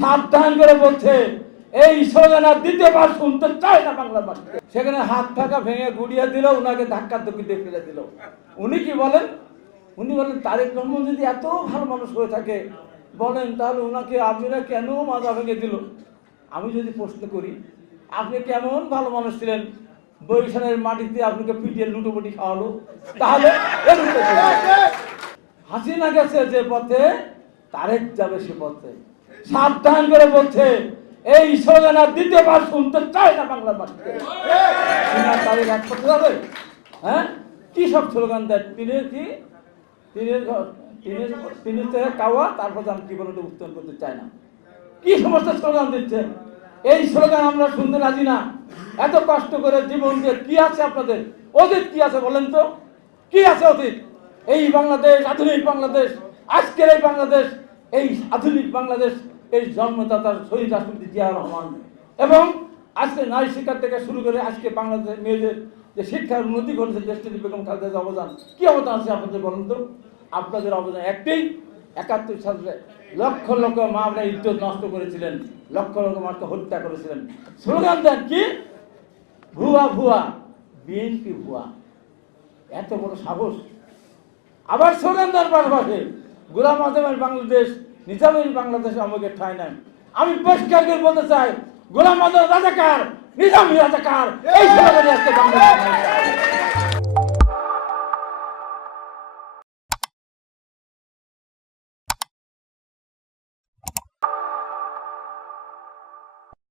সাবধান করে বলছে এই স্লোগান আর দ্বিতীয়বার শুনতে চায় না বাংলার মানুষ। সেখানে হাত থাকা ভেঙে গুড়িয়ে দিল, ওনাকে ধাক্কা ধুকিতে ফেলে দিল। উনি কি বলেন? উনি বলেন তারেক রহমান যদি এত ভালো মানুষ হয়ে থাকে বলেন তাহলে ওনাকে আপনারা কেন মাজা ভেঙে দিল? আমি যদি প্রশ্ন করি আপনি কেমন ভালো মানুষ ছিলেন, বরিশালের মাটিতে আপনাকে পিটিয়ে লুটোপুটি খাওয়ালো, তাহলে হাসিনা গেছে যে পথে তারেক যাবে সে পথে। সাবধান করে বলছে এই স্লোগান আর দ্বিতীয়বার শুনতে চায় না বাংলার মানুষ। তারেক এক পথে যাবে? হ্যাঁ, কি সব স্লোগান দেয়, টিনের কি টিনের থেকে কাওয়া, তারপর আমি জীবনটা উত্তোলন করতে চাই না, কি সমস্ত স্লোগান দিচ্ছে। এই স্লোগান আমরা শুনতে রাজি না। এত কষ্ট করে জীবন দিয়ে কি আছে আপনাদের? অতীত কি আছে বলেন তো? কি আছে অতীত? এই বাংলাদেশ, আধুনিক বাংলাদেশ, আজকের এই বাংলাদেশ, এই আধুনিক বাংলাদেশ, এই জন্মদাতার শহীদ রাষ্ট্রপতি জিয়াউর রহমান এবং আজকে নারী শিক্ষা থেকে শুরু করে আজকে বাংলাদেশের মেয়েদের যে শিক্ষার উন্নতি ঘটেছে, দেশটি বেগম খালেদার অবদান, কি অবদান আছে আপনাদের বলেন তো? আপনাদের অবদান একটাই, ৭১ সালে লক্ষ লক্ষ মা আপনার ইজ্জত নষ্ট করেছিলেন, লক্ষ লক্ষ মাকে হত্যা করেছিলেন। স্লোগান দেন কি? ভুয়া ভুয়া, বিএনপি ভুয়া। এত বড় সাহস! আবার স্লোগান দেন পাশাপাশি গোলাম আজমের বাংলাদেশ, নিজামের বাংলাদেশ আমাকে ঠাঁই নাই। আমি পরিষ্কার করে বলতে চাই, গোলাম আজম রাজাকার, নিজামী রাজাকার, এই স্লোগানই আজকে বাংলাদেশ।